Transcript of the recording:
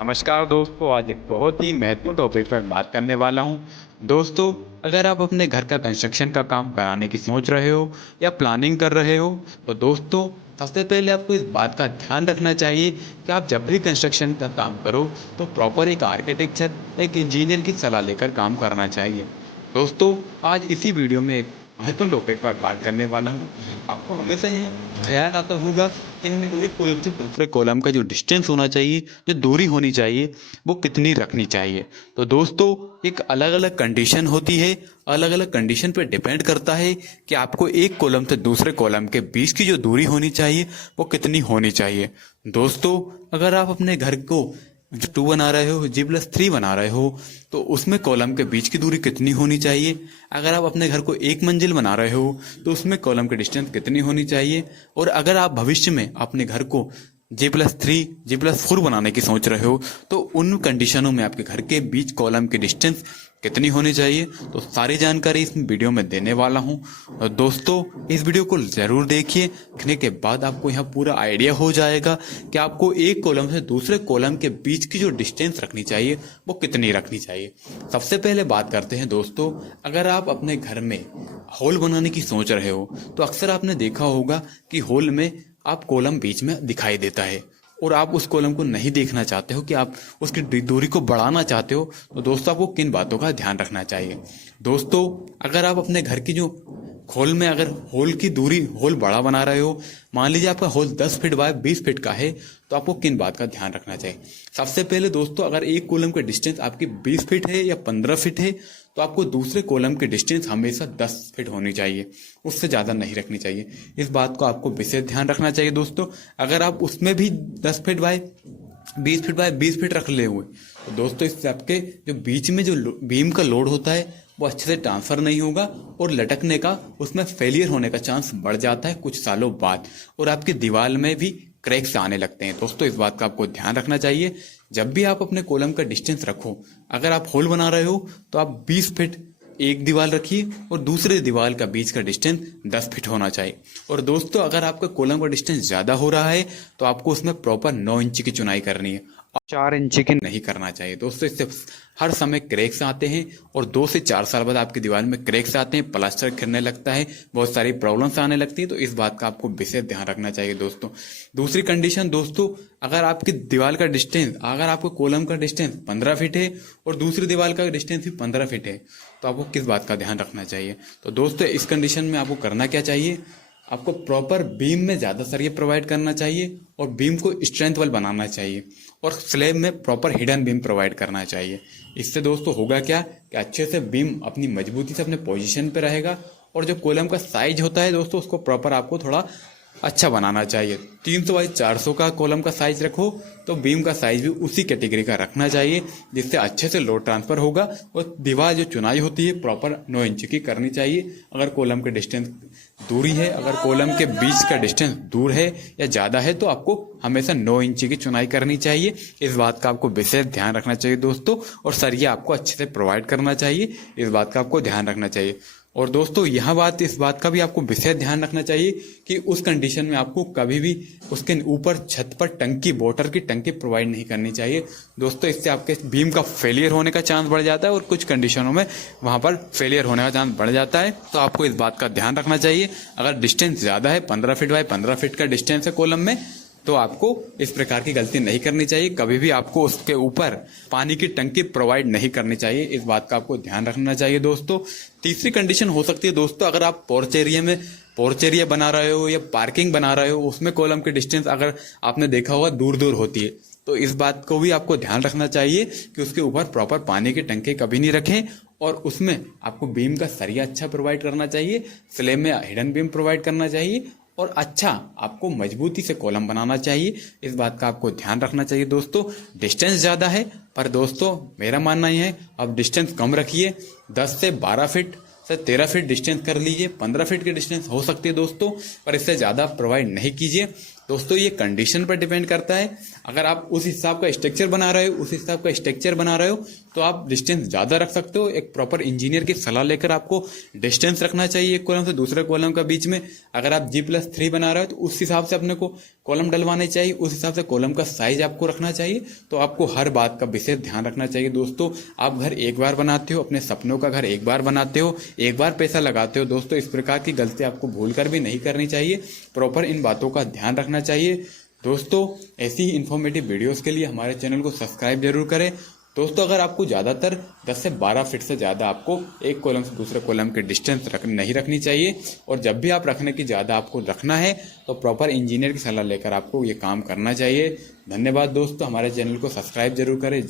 नमस्कार दोस्तों, आज एक बहुत ही महत्वपूर्ण टॉपिक पर बात करने वाला हूँ। दोस्तों, अगर आप अपने घर का कंस्ट्रक्शन का काम कराने की सोच रहे हो या प्लानिंग कर रहे हो, तो दोस्तों सबसे पहले आपको इस बात का ध्यान रखना चाहिए कि आप जब भी कंस्ट्रक्शन का काम करो तो प्रॉपर एक आर्किटेक्चर, एक इंजीनियर की सलाह लेकर काम करना चाहिए। दोस्तों, आज इसी वीडियो में एक महत्वपूर्ण टॉपिक पर बात करने वाला हूँ। आपको हमेशा ये ख्याल आता होगा कि एक कॉलम से दूसरे कॉलम का जो डिस्टेंस होना चाहिए, जो दूरी होनी चाहिए, वो कितनी रखनी चाहिए। तो दोस्तों, एक अलग अलग कंडीशन होती है, अलग अलग कंडीशन पे डिपेंड करता है कि आपको एक कॉलम से दूसरे कॉलम के बीच की जो दूरी होनी चाहिए वो कितनी होनी चाहिए। दोस्तों, अगर आप अपने घर को जो 2 बना रहे हो, G+3 बना रहे हो, तो उसमें कॉलम के बीच की दूरी कितनी होनी चाहिए। अगर आप अपने घर को एक मंजिल बना रहे हो तो उसमें कॉलम की डिस्टेंस कितनी होनी चाहिए। और अगर आप भविष्य में अपने घर को G+3 G+4 बनाने की सोच रहे हो तो उन कंडीशनों में आपके घर के बीच कॉलम की डिस्टेंस कितनी होनी चाहिए, तो सारी जानकारी इस वीडियो में देने वाला हूं। और दोस्तों, इस वीडियो को जरूर देखिए। देखने के बाद आपको यहाँ पूरा आइडिया हो जाएगा कि आपको एक कॉलम से दूसरे कॉलम के बीच की जो डिस्टेंस रखनी चाहिए वो कितनी रखनी चाहिए। सबसे पहले बात करते हैं दोस्तों, अगर आप अपने घर में हॉल बनाने की सोच रहे हो तो अक्सर आपने देखा होगा कि हॉल में आप कॉलम बीच में दिखाई देता है और आप उस कॉलम को नहीं देखना चाहते हो, कि आप उसकी दूरी को बढ़ाना चाहते हो। तो दोस्तों, आपको किन बातों का ध्यान रखना चाहिए। दोस्तों, अगर आप अपने घर की जो हॉल में अगर हॉल की दूरी हॉल बड़ा बना रहे हो, मान लीजिए आपका हॉल 10 फीट बाय 20 फीट का है, तो आपको किन बात का ध्यान रखना चाहिए। सबसे पहले दोस्तों, अगर एक कॉलम का डिस्टेंस आपकी 20 फीट है या 15 फीट है तो आपको दूसरे कॉलम की डिस्टेंस हमेशा 10 फीट होनी चाहिए, उससे ज़्यादा नहीं रखनी चाहिए। इस बात को आपको विशेष ध्यान रखना चाहिए दोस्तों। अगर आप उसमें भी 10 feet by 20 feet by 20 feet रख ले हुए तो दोस्तों, इससे आपके जो बीच में जो बीम का लोड होता है वो अच्छे से ट्रांसफर नहीं होगा और लटकने का, उसमें फेलियर होने का चांस बढ़ जाता है कुछ सालों बाद, और आपकी दीवार में भी क्रैक्स आने लगते हैं। दोस्तों, इस बात का आपको ध्यान रखना चाहिए। जब भी आप अपने कॉलम का डिस्टेंस रखो, अगर आप होल बना रहे हो तो आप 20 फीट एक दीवार रखिए और दूसरे दीवार का बीच का डिस्टेंस 10 फीट होना चाहिए। और दोस्तों, अगर आपका कॉलम का डिस्टेंस ज्यादा हो रहा है तो आपको उसमें प्रॉपर 9 इंच की चुनाई करनी है, 4 इंच की नहीं करना चाहिए। दोस्तों, इससे हर समय क्रैक्स आते हैं और 2 से 4 साल बाद आपकी दीवार में क्रैक्स आते हैं, प्लास्टर गिरने लगता है, बहुत सारी प्रॉब्लम्स आने लगती है। तो इस बात का आपको विशेष ध्यान रखना चाहिए दोस्तों। दूसरी कंडीशन दोस्तों, अगर आपकी दीवार का डिस्टेंस, अगर आपको कॉलम का डिस्टेंस 15 फीट है और दूसरी दीवार का डिस्टेंस भी 15 फीट है, तो आपको किस बात का ध्यान रखना चाहिए। तो दोस्तों, इस कंडीशन में आपको करना क्या चाहिए, आपको प्रॉपर बीम में ज़्यादा सरिया प्रोवाइड करना चाहिए और बीम को स्ट्रेंथफुल बनाना चाहिए और स्लैब में प्रॉपर हिडन बीम प्रोवाइड करना चाहिए। इससे दोस्तों होगा क्या कि अच्छे से बीम अपनी मजबूती से अपने पोजीशन पे रहेगा और जो कॉलम का साइज होता है दोस्तों, उसको प्रॉपर आपको थोड़ा अच्छा बनाना चाहिए। 300 बाई 400 का कॉलम का साइज रखो तो बीम का साइज भी उसी कैटेगरी का रखना चाहिए, जिससे अच्छे से लोड ट्रांसफर होगा। और दीवार जो चुनाई होती है प्रॉपर 9 इंच की करनी चाहिए। अगर कॉलम के डिस्टेंस दूरी है, अगर कॉलम के बीच का डिस्टेंस दूर है या ज़्यादा है, तो आपको हमेशा 9 इंच की चुनाई करनी चाहिए। इस बात का आपको विशेष ध्यान रखना चाहिए दोस्तों। और सरिया आपको अच्छे से प्रोवाइड करना चाहिए, इस बात का आपको ध्यान रखना चाहिए। और दोस्तों, इस बात का भी आपको विशेष ध्यान रखना चाहिए कि उस कंडीशन में आपको कभी भी उसके ऊपर छत पर टंकी, वाटर की टंकी प्रोवाइड नहीं करनी चाहिए दोस्तों। इससे आपके बीम का फेलियर होने का चांस बढ़ जाता है और कुछ कंडीशनों में वहां पर फेलियर होने का चांस बढ़ जाता है। तो आपको इस बात का ध्यान रखना चाहिए। अगर डिस्टेंस ज्यादा है, 15 फीट बाय 15 फीट का डिस्टेंस है कॉलम में, तो आपको इस प्रकार की गलती नहीं करनी चाहिए। कभी भी आपको उसके ऊपर पानी की टंकी प्रोवाइड नहीं करनी चाहिए, इस बात का आपको ध्यान रखना चाहिए दोस्तों। तीसरी कंडीशन हो सकती है दोस्तों, अगर आप पोर्च एरिया बना रहे हो या पार्किंग बना रहे हो, उसमें कॉलम की डिस्टेंस अगर आपने देखा होगा दूर दूर होती है, तो इस बात को भी आपको ध्यान रखना चाहिए कि उसके ऊपर प्रॉपर पानी की टंकी कभी नहीं रखें। और उसमें आपको बीम का सरिया अच्छा प्रोवाइड करना चाहिए, स्लैब में हिडन बीम प्रोवाइड करना चाहिए और अच्छा आपको मजबूती से कॉलम बनाना चाहिए। इस बात का आपको ध्यान रखना चाहिए दोस्तों। डिस्टेंस ज़्यादा है, पर दोस्तों मेरा मानना ही है अब डिस्टेंस कम रखिए। 10 से 12 फीट से 13 फीट डिस्टेंस कर लीजिए। 15 फीट की डिस्टेंस हो सकती है दोस्तों, पर इससे ज़्यादा प्रोवाइड नहीं कीजिए। दोस्तों ये कंडीशन पर डिपेंड करता है। अगर आप उस हिसाब का स्ट्रक्चर बना रहे हो तो आप डिस्टेंस ज़्यादा रख सकते हो। एक प्रॉपर इंजीनियर की सलाह लेकर आपको डिस्टेंस रखना चाहिए एक कॉलम से दूसरे कॉलम का बीच में। अगर आप G+3 बना रहे हो तो उस हिसाब से अपने को कॉलम डलवाने चाहिए, उस हिसाब से कॉलम का साइज आपको रखना चाहिए। तो आपको हर बात का विशेष ध्यान रखना चाहिए। दोस्तों आप घर एक बार बनाते हो, अपने सपनों का घर एक बार बनाते हो, एक बार पैसा लगाते हो। दोस्तों इस प्रकार की गलती आपको भूल कर भी नहीं करनी चाहिए। प्रॉपर इन बातों का ध्यान रखना चाहिए। दोस्तों ऐसी ही इन्फॉर्मेटिव वीडियोस के लिए हमारे चैनल को सब्सक्राइब जरूर करें। दोस्तों अगर आपको ज़्यादातर 10 से 12 फीट से ज़्यादा आपको एक कॉलम से दूसरे कॉलम की डिस्टेंस नहीं रखनी चाहिए। और जब भी आप रखने की ज़्यादा आपको रखना है तो प्रॉपर इंजीनियर की सलाह लेकर आपको ये काम करना चाहिए। धन्यवाद दोस्तों, हमारे चैनल को सब्सक्राइब जरूर करें।